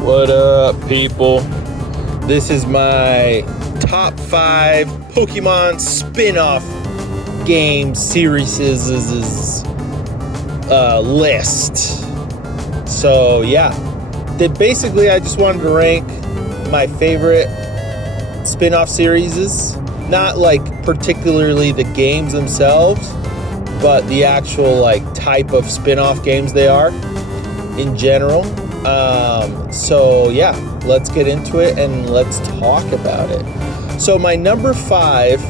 What up, people? This is my top 5 Pokemon spin-off game series list. So yeah, basically I just wanted to rank my favorite spin-off series, not like particularly the games themselves, but the actual like type of spin-off games they are in general. So yeah, let's get into it and let's talk about it. So my number 5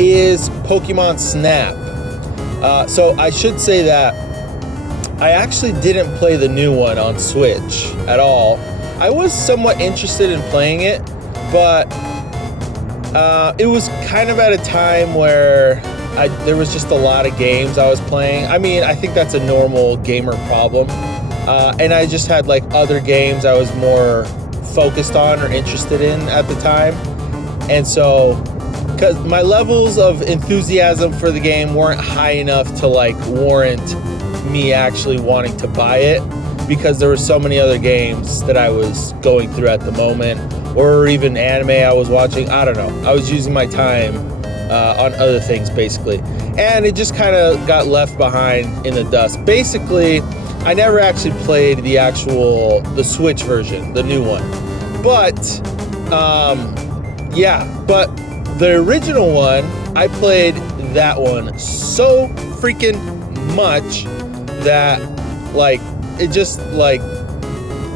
is Pokemon Snap. So I should say that I actually didn't play the new one on Switch at all. I was somewhat interested in playing it, but it was kind of at a time where there was just a lot of games I was playing. I mean, I think that's a normal gamer problem. And I just had like other games I was more focused on or interested in at the time. And so, because my levels of enthusiasm for the game weren't high enough to like warrant me actually wanting to buy it, because there were so many other games that I was going through at the moment, or even anime I was watching. I don't know. I was using my time on other things basically. And it just kind of got left behind in the dust. Basically, I never actually played the Switch version, the new one. But, but the original one, I played that one so freaking much that, like, it just, like,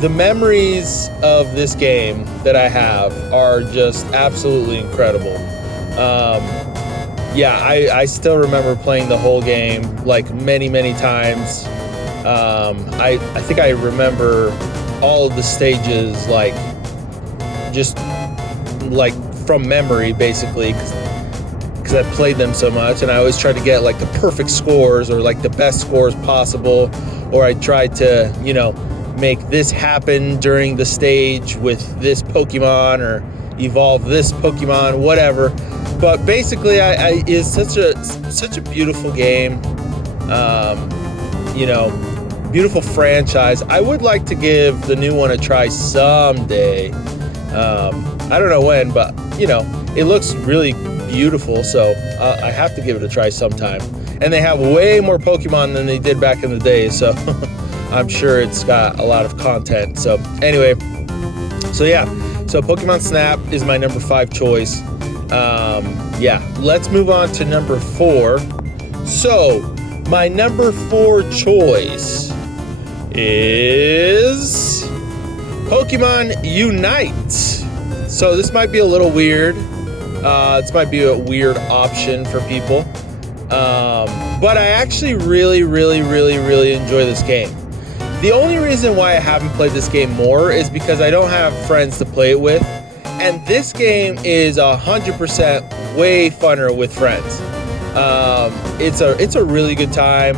the memories of this game that I have are just absolutely incredible. I still remember playing the whole game, like, many, many times. I think I remember all of the stages, like, just like from memory, basically, because I played them so much, and I always tried to get like the perfect scores or like the best scores possible, or I tried to, make this happen during the stage with this Pokemon or evolve this Pokemon, whatever. But basically, it's such a beautiful game. Beautiful franchise. I would like to give the new one a try someday. I don't know when, but it looks really beautiful, so I have to give it a try sometime. And they have way more Pokemon than they did back in the day, so I'm sure it's got a lot of content. So anyway, so Pokemon Snap is my number 5 choice. Let's move on to number 4. So my number 4 choice is Pokemon Unite. So this might be a little weird. This might be a weird option for people. But I actually really, really, really, really enjoy this game. The only reason why I haven't played this game more is because I don't have friends to play it with. And this game is 100% way funner with friends. It's a really good time.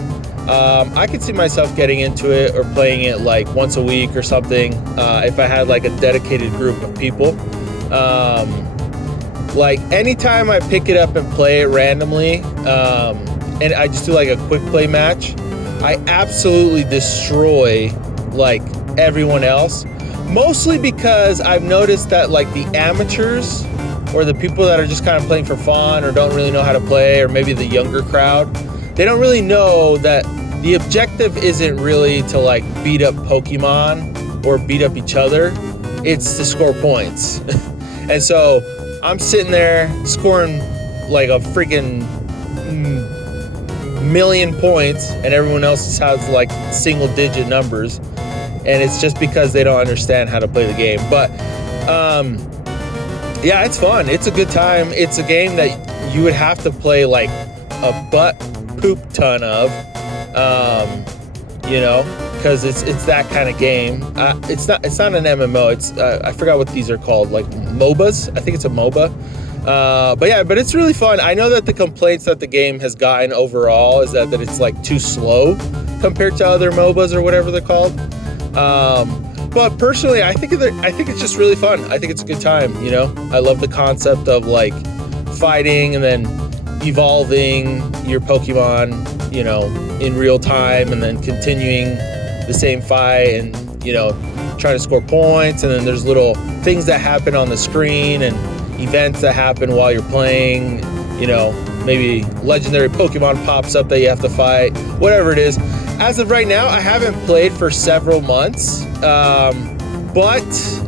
I could see myself getting into it or playing it like once a week or something, if I had like a dedicated group of people. Like anytime I pick it up and play it randomly, and I just do like a quick play match, I absolutely destroy like everyone else. Mostly because I've noticed that like the amateurs, or the people that are just kind of playing for fun or don't really know how to play, or maybe the younger crowd, they don't really know that the objective isn't really to like beat up Pokemon or beat up each other. It's to score points. And so I'm sitting there scoring like a freaking million points, and everyone else has like single digit numbers. And it's just because they don't understand how to play the game. But it's fun. It's a good time. It's a game that you would have to play like a butt poop ton of, because it's that kind of game. It's not an MMO. It's I forgot what these are called, like MOBAs. I think it's a MOBA. But it's really fun. I know that the complaints that the game has gotten overall is that it's like too slow compared to other MOBAs or whatever they're called. But personally, I think it's just really fun. I think it's a good time. I love the concept of like fighting and then evolving your Pokemon, in real time, and then continuing the same fight and, try to score points, and then there's little things that happen on the screen and events that happen while you're playing. Maybe legendary Pokemon pops up that you have to fight, whatever it is. As of right now, I haven't played for several months, but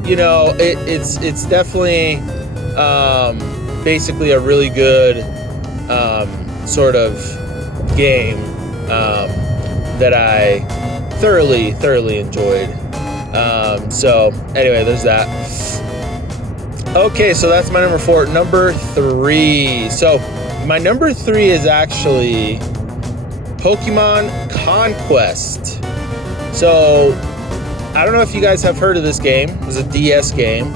it's definitely basically a really good sort of game that I thoroughly enjoyed. So anyway, there's that. Okay, so that's my number 4. Number 3. So my number 3 is actually Pokemon Conquest. So I don't know if you guys have heard of this game. It was a DS game.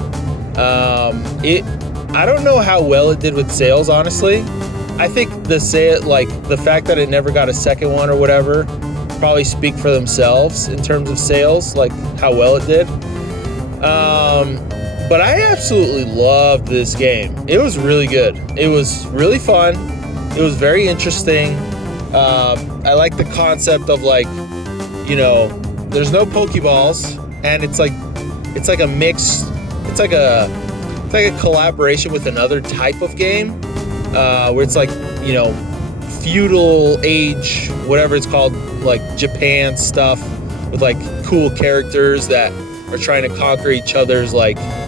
I don't know how well it did with sales, honestly. I think the fact that it never got a second one or whatever probably speak for themselves in terms of sales, like how well it did. But I absolutely loved this game. It was really good. It was really fun. It was very interesting. I like the concept of there's no Pokeballs, and it's like a mix. It's like a collaboration with another type of game, where it's feudal age, whatever it's called, like Japan stuff with cool characters that are trying to conquer each other's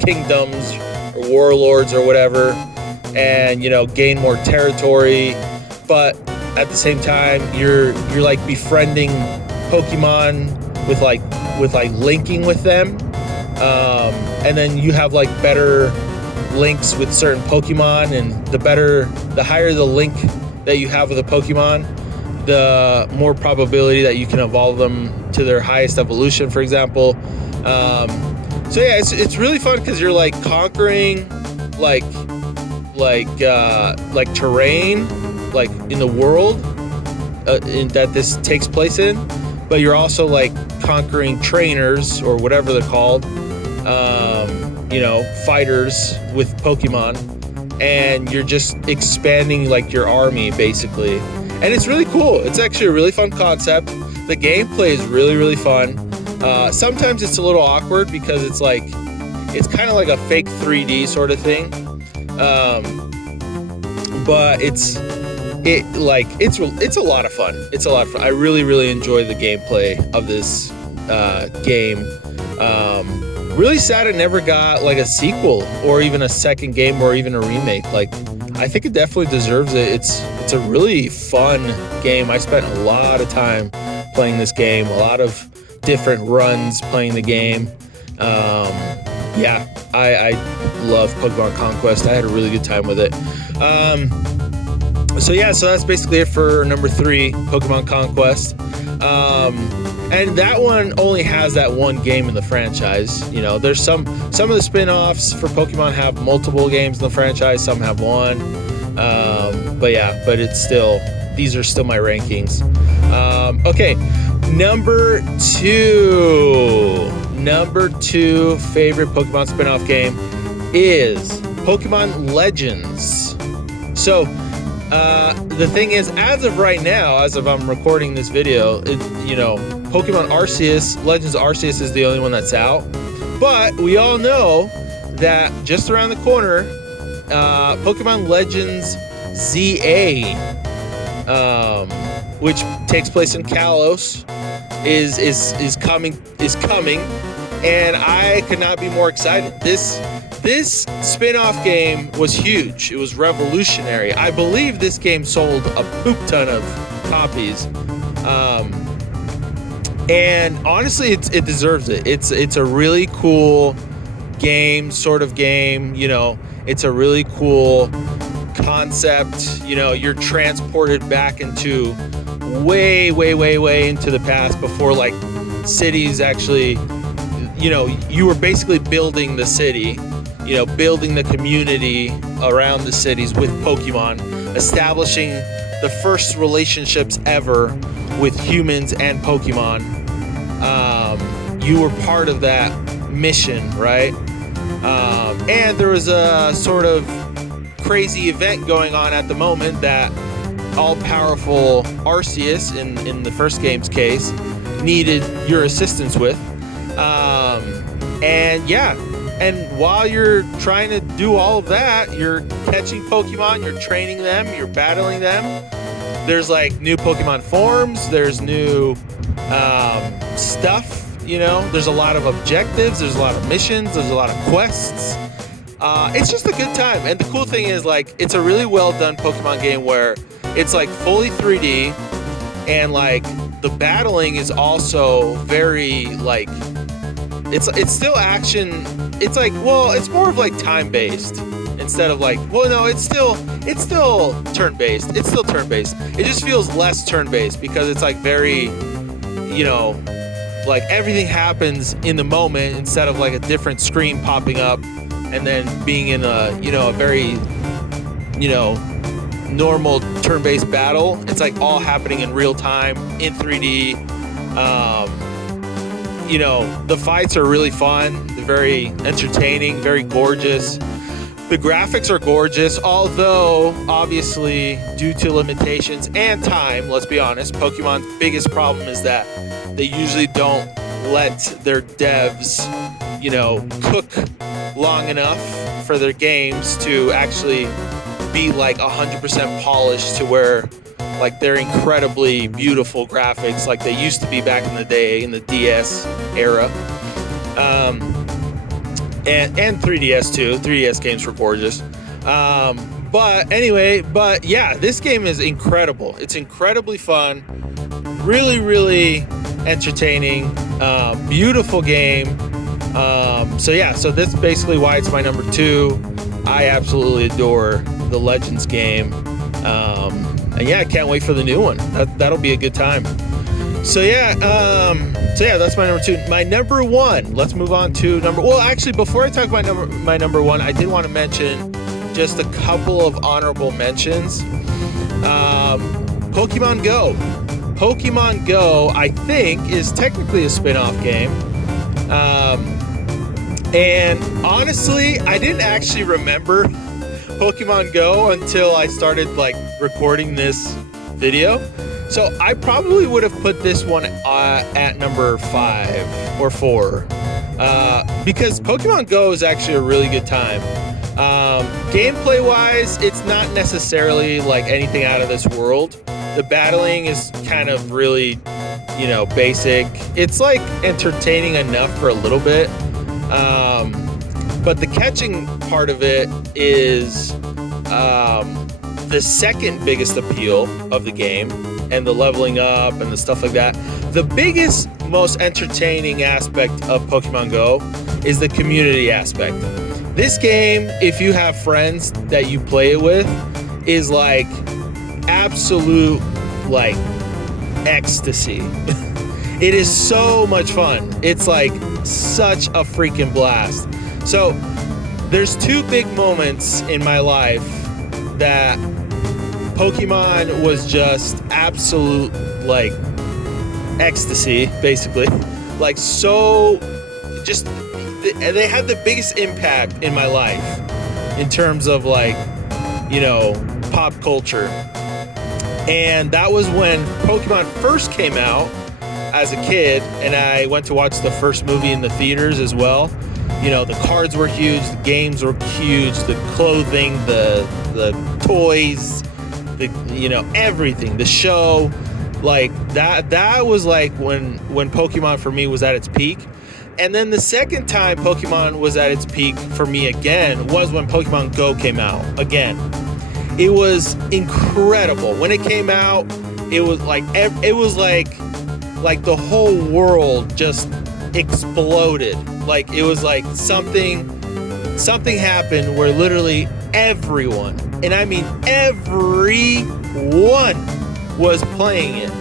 kingdoms or warlords or whatever, and gain more territory. But at the same time, you're befriending Pokemon with linking with them, and then you have better links with certain Pokemon, and the higher the link that you have with a Pokemon, the more probability that you can evolve them to their highest evolution, for example. So yeah, it's really fun because you're conquering terrain in the world that this takes place in, but you're also conquering trainers or whatever they're called, fighters with Pokemon, and you're just expanding your army basically. And it's really cool. It's actually a really fun concept. The gameplay is really fun. Sometimes it's a little awkward because it's kind of like a fake 3D sort of thing. But it's a lot of fun. It's a lot of fun. I really enjoy the gameplay of this game. Really sad it never got a sequel or even a second game or even a remake. I think it definitely deserves it. It's a really fun game. I spent a lot of time playing this game, a lot of different runs playing the game. I love Pokemon Conquest. I had a really good time with it. So that's basically it for number 3, Pokemon Conquest. And that one only has that one game in the franchise. There's some of the spin-offs for Pokemon have multiple games in the franchise, some have one. But it's still, these are still my rankings. Okay, number 2 favorite Pokemon spin-off game is Pokemon Legends. So the thing is, as of right now, as of I'm recording this video, Pokemon Arceus, Legends Arceus is the only one that's out. But we all know that just around the corner, Pokemon Legends ZA, which takes place in Kalos, is coming, and I could not be more excited. This spin-off game was huge. It was revolutionary. I believe this game sold a poop ton of copies. And honestly, it deserves it. It's a really cool game, sort of game. It's a really cool concept. You're transported back into way into the past before cities actually, you were basically building the city, building the community around the cities with Pokemon, establishing the first relationships ever with humans and Pokemon. You were part of that mission, right? And there was a sort of crazy event going on at the moment that all-powerful Arceus, in the first game's case, needed your assistance with. And yeah, and while you're trying to do all of that, you're catching Pokemon, you're training them, you're battling them. There's like new Pokemon forms, there's new stuff, you know, there's a lot of objectives, there's a lot of missions, there's a lot of quests. It's just a good time. And the cool thing is, like, it's a really well done Pokemon game where it's like fully 3D, and like the battling is also very like, it's still action. It's like, well, it's more of like time based instead of like, well, no, it's still turn based. It's still turn based. It just feels less turn based because it's like very, you know, like everything happens in the moment instead of like a different screen popping up and then being in a, you know, a very, you know, normal turn-based battle. It's like all happening in real time in 3D. You know, the fights are really fun. They're very entertaining, very gorgeous. The graphics are gorgeous, although obviously due to limitations and time, let's be honest, Pokemon's biggest problem is that they usually don't let their devs, you know, cook long enough for their games to actually be like 100% polished to where like they're incredibly beautiful graphics like they used to be back in the day in the DS era. And 3DS too. 3DS games were gorgeous. But anyway, but yeah, this game is incredible. It's incredibly fun. Really, really entertaining. Beautiful game. So yeah, so this is basically why it's my number 2. I absolutely adore the Legends game. And yeah, I can't wait for the new one. That'll be a good time. So yeah, that's my number 2. My number 1. Let's move on to number. Well, actually, before I talk about my number 1, I did want to mention just a couple of honorable mentions. Pokemon Go. Pokemon Go, I think, is technically a spin-off game. And honestly, I didn't actually remember Pokemon Go until I started like recording this video. So I probably would have put this one at number 5 or 4 because Pokemon Go is actually a really good time. Gameplay wise, it's not necessarily like anything out of this world. The battling is kind of really, you know, basic. It's like entertaining enough for a little bit. But the catching part of it is the second biggest appeal of the game, and the leveling up and the stuff like that. The biggest, most entertaining aspect of Pokemon Go is the community aspect. This game, if you have friends that you play it with, is like absolute like ecstasy. It is so much fun. It's like such a freaking blast. So there's 2 big moments in my life that Pokemon was just absolute like ecstasy, basically. Like, so just they had the biggest impact in my life in terms of like, you know, pop culture. And that was when Pokemon first came out as a kid, and I went to watch the first movie in the theaters as well. You know, the cards were huge, the games were huge, the clothing, the toys, the, you know, everything, the show, like that was like when Pokemon for me was at its peak. And then the second time Pokemon was at its peak for me again was when Pokemon Go came out again. It was incredible. When it came out, it was like the whole world just exploded. Like, it was like something happened where literally everyone, and I mean everyone, was playing it.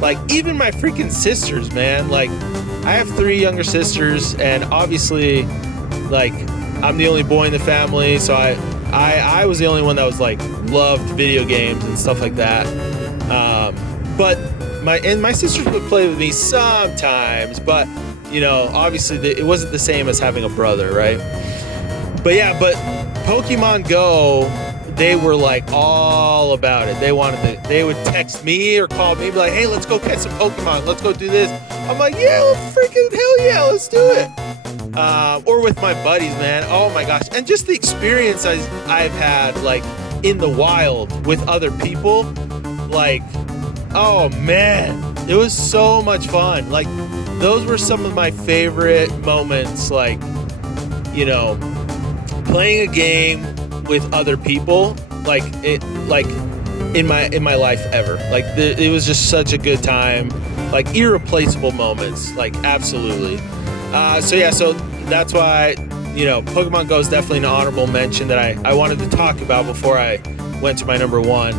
Like, even my freaking sisters, man. Like, I have 3 younger sisters, and obviously, like, I'm the only boy in the family, so I was the only one that was like loved video games and stuff like that. But my sisters would play with me sometimes, but you know, obviously it wasn't the same as having a brother, right? But yeah, but Pokemon Go, they were like all about it. They would text me or call me, be like, hey, let's go catch some Pokemon. Let's go do this. I'm like, yeah, freaking hell yeah, let's do it. Or with my buddies, man. Oh my gosh. And just the experience I've had, like, in the wild with other people, like, oh man, it was so much fun. Like, those were some of my favorite moments, like, you know, playing a game with other people, like in my life ever. Like, it was just such a good time, like irreplaceable moments, like absolutely. So that's why, you know, Pokemon Go is definitely an honorable mention that I wanted to talk about before I went to my number one.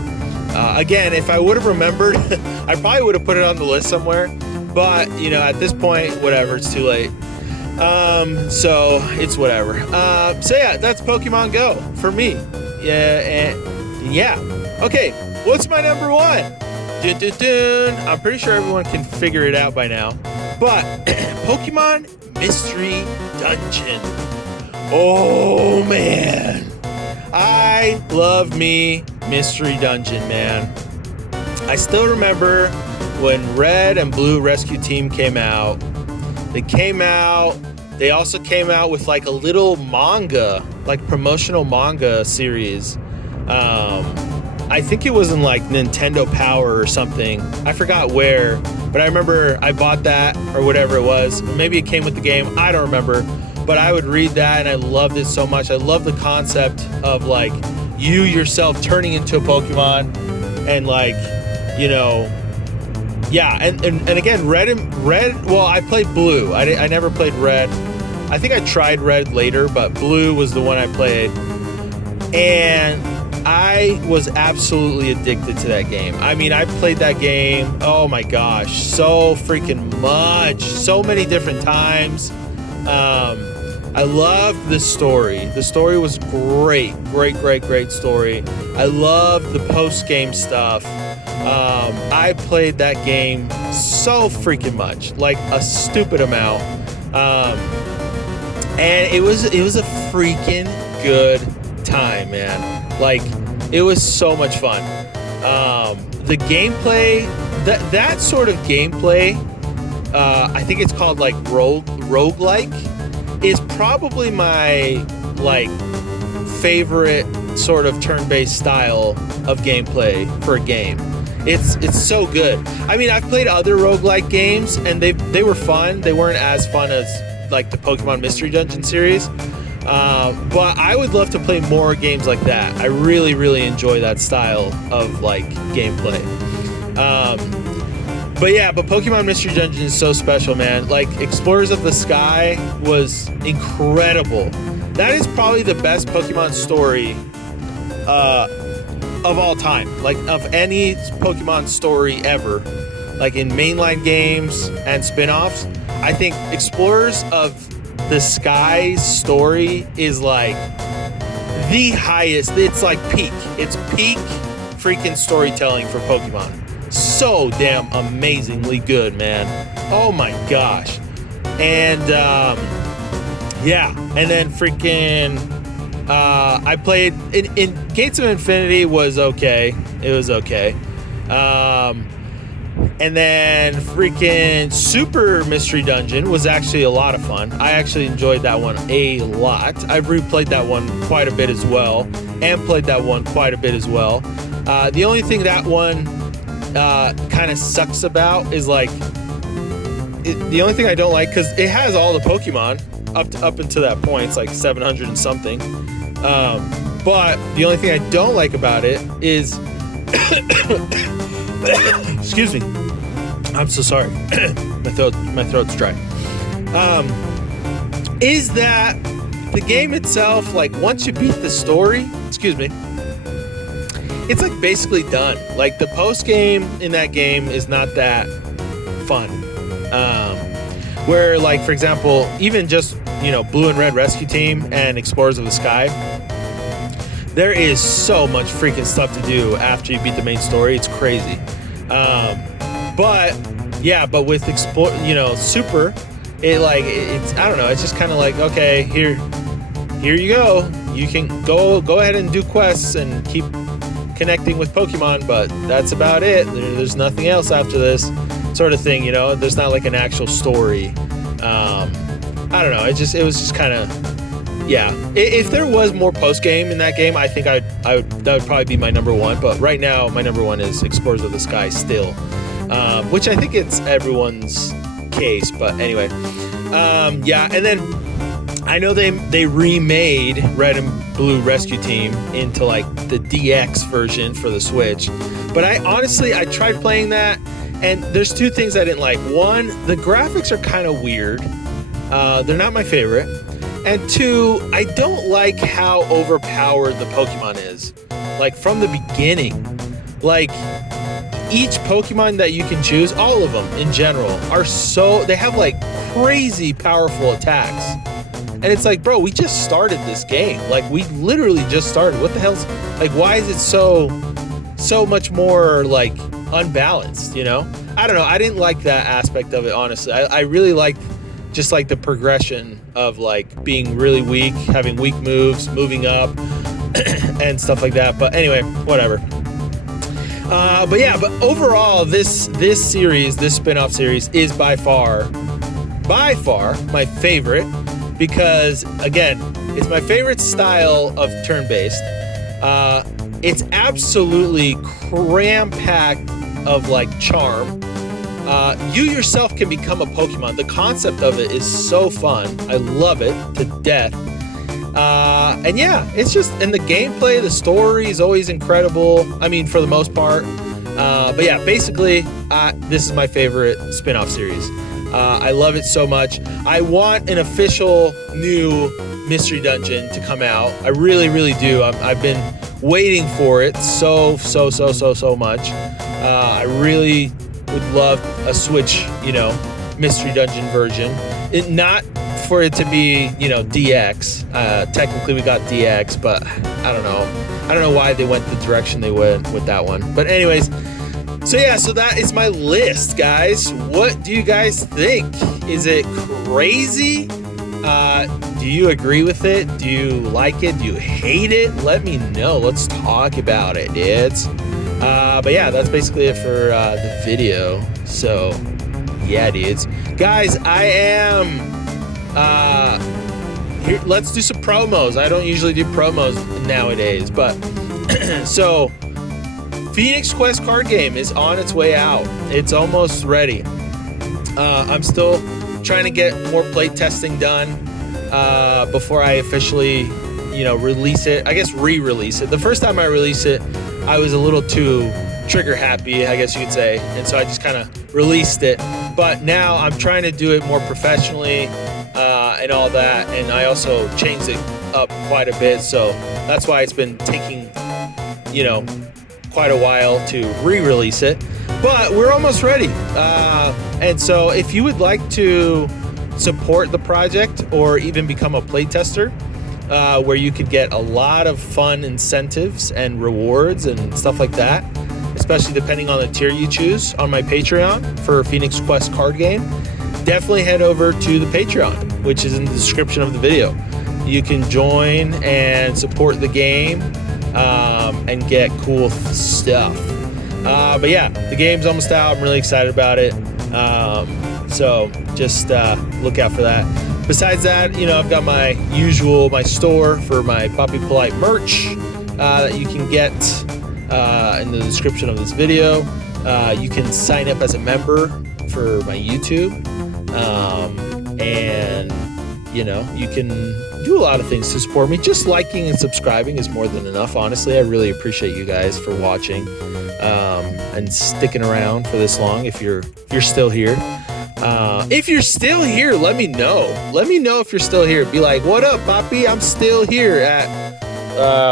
Again, if I would have remembered, I probably would have put it on the list somewhere, but you know, at this point, whatever, it's too late. So it's whatever. So yeah, that's Pokemon Go for me. Yeah. Okay, what's my number one? I'm pretty sure everyone can figure it out by now, but Pokemon Mystery Dungeon. Oh man, I love me Mystery Dungeon, man. I still remember when Red and Blue Rescue Team came out. They also came out with like a little manga, like promotional manga series. I think it was in like Nintendo Power or something. I forgot where, but I remember I bought that or whatever it was. Maybe it came with the game. I don't remember, but I would read that and I loved it so much. I love the concept of like you yourself turning into a Pokemon and like, you know, yeah. And again, red. Well, I played Blue. I never played Red. I think I tried Red later, but Blue was the one I played. And I was absolutely addicted to that game. I mean, I played that game, oh my gosh, so freaking much, so many different times. I loved the story. The story was great story. I loved the post-game stuff. I played that game so freaking much, like a stupid amount. And it was a freaking good time, man. Like, it was so much fun. The gameplay, that sort of gameplay, I think it's called like roguelike, is probably my like favorite sort of turn-based style of gameplay for a game. It's so good. I mean, I've played other roguelike games and they were fun. They weren't as fun as like the Pokemon Mystery Dungeon series. But I would love to play more games like that. I really enjoy that style of like gameplay. But Pokemon Mystery Dungeon is so special, man. Like, Explorers of the Sky was incredible. That is probably the best Pokemon story of all time. Like, of any Pokemon story ever. Like, in mainline games and spin-offs, I think Explorers of the Sky's story is like the highest. It's like peak. It's peak freaking storytelling for Pokemon. So damn amazingly good, man. Oh my gosh. And yeah. And then freaking I played in Gates of Infinity was okay. It was okay. And then freaking Super Mystery Dungeon was actually a lot of fun. I actually enjoyed that one a lot. I've replayed that one quite a bit as well, and played that one quite a bit as well. The only thing that one kind of sucks about is like, the only thing I don't like, because it has all the Pokemon up until that point. It's like 700 and something. But the only thing I don't like about it is excuse me, I'm so sorry. my throat's dry. Is that the game itself, like once you beat the story, excuse me, it's like basically done. Like the post game in that game is not that fun. Where like, for example, even just, you know, Blue and Red Rescue Team and Explorers of the Sky, there is so much freaking stuff to do after you beat the main story. It's crazy. But with Super, it's I don't know. It's just kind of like, okay, here you go. You can go ahead and do quests and keep connecting with Pokemon, but that's about it. There's nothing else after this. sort of thing, you know. There's not like an actual story. I don't know. It was just kind of, yeah. If there was more post game in that game, I think that would probably be my number one. But right now, my number one is Explorers of the Sky still, which I think it's everyone's case. But anyway, yeah. And then I know they remade Red and Blue Rescue Team into like the DX version for the Switch. But I tried playing that, and there's two things I didn't like. One, the graphics are kind of weird. They're not my favorite. And two, I don't like how overpowered the Pokemon is. Like from the beginning, like each Pokemon that you can choose, all of them in general, they have like crazy powerful attacks. And it's like, bro, we just started this game. Like, we literally just started. What the hell's, like, why is it so much more, like, unbalanced, you know? I don't know. I didn't like that aspect of it, honestly. I really liked just, like, the progression of, like, being really weak, having weak moves, moving up, and stuff like that. But anyway, whatever. But yeah, but overall, this series, this spin-off series, is by far my favorite. Because, again, it's my favorite style of turn-based. It's absolutely cram-packed of, like, charm. You yourself can become a Pokemon. The concept of it is so fun. I love it to death. And, yeah, it's just... And the gameplay, the story is always incredible. I mean, for the most part. But, yeah, basically, this is my favorite spin-off series. I love it so much. I want an official new mystery dungeon to come out. I really, really do. I've been waiting for it so much. I really would love a Switch, you know, mystery dungeon version. Not for it to be, you know, DX. Technically, we got DX, but I don't know. I don't know why they went the direction they went with that one. But anyways. So yeah, so that is my list, guys. What do you guys think? Is it crazy? Do you agree with it? Do you like it? Do you hate it? Let me know. Let's talk about it, dudes. But yeah, that's basically it for the video. So yeah, dudes. Guys, I am here. Let's do some promos. I don't usually do promos nowadays, but so Phoenix Quest card game is on its way out. It's almost ready. I'm still trying to get more play testing done before I officially, you know, release it. I guess re-release it. The first time I released it, I was a little too trigger happy, I guess you could say, and so I just kind of released it. But now I'm trying to do it more professionally and all that, and I also changed it up quite a bit. So that's why it's been taking, you know, quite a while to re-release it, but we're almost ready. And so if you would like to support the project or even become a playtester, where you could get a lot of fun incentives and rewards and stuff like that, especially depending on the tier you choose on my Patreon for Phoenix Quest card game, definitely head over to the Patreon, which is in the description of the video. You can join and support the game and get cool stuff. But yeah, the game's almost out. I'm really excited about it. So just look out for that. Besides that, you know, I've got my store for my Papi Polite merch that you can get in the description of this video. You can sign up as a member for my YouTube. And, you know, you can do a lot of things to support me. Just liking and subscribing is more than enough. Honestly, I really appreciate you guys for watching and sticking around for this long. If you're still here, if you're still here, let me know. Let me know if you're still here. Be like, what up, Papi? I'm still here at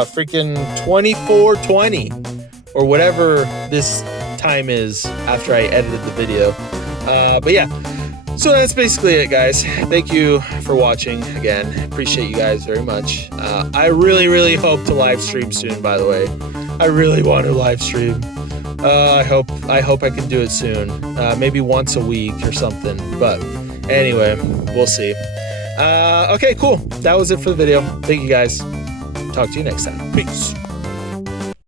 freaking 24:20 or whatever this time is after I edited the video. But yeah. So that's basically it, guys. Thank you for watching again. Appreciate you guys very much. I really, really hope to live stream soon, by the way. I really want to live stream. I hope I can do it soon. Maybe once a week or something. But anyway, we'll see. Okay, cool. That was it for the video. Thank you, guys. Talk to you next time. Peace.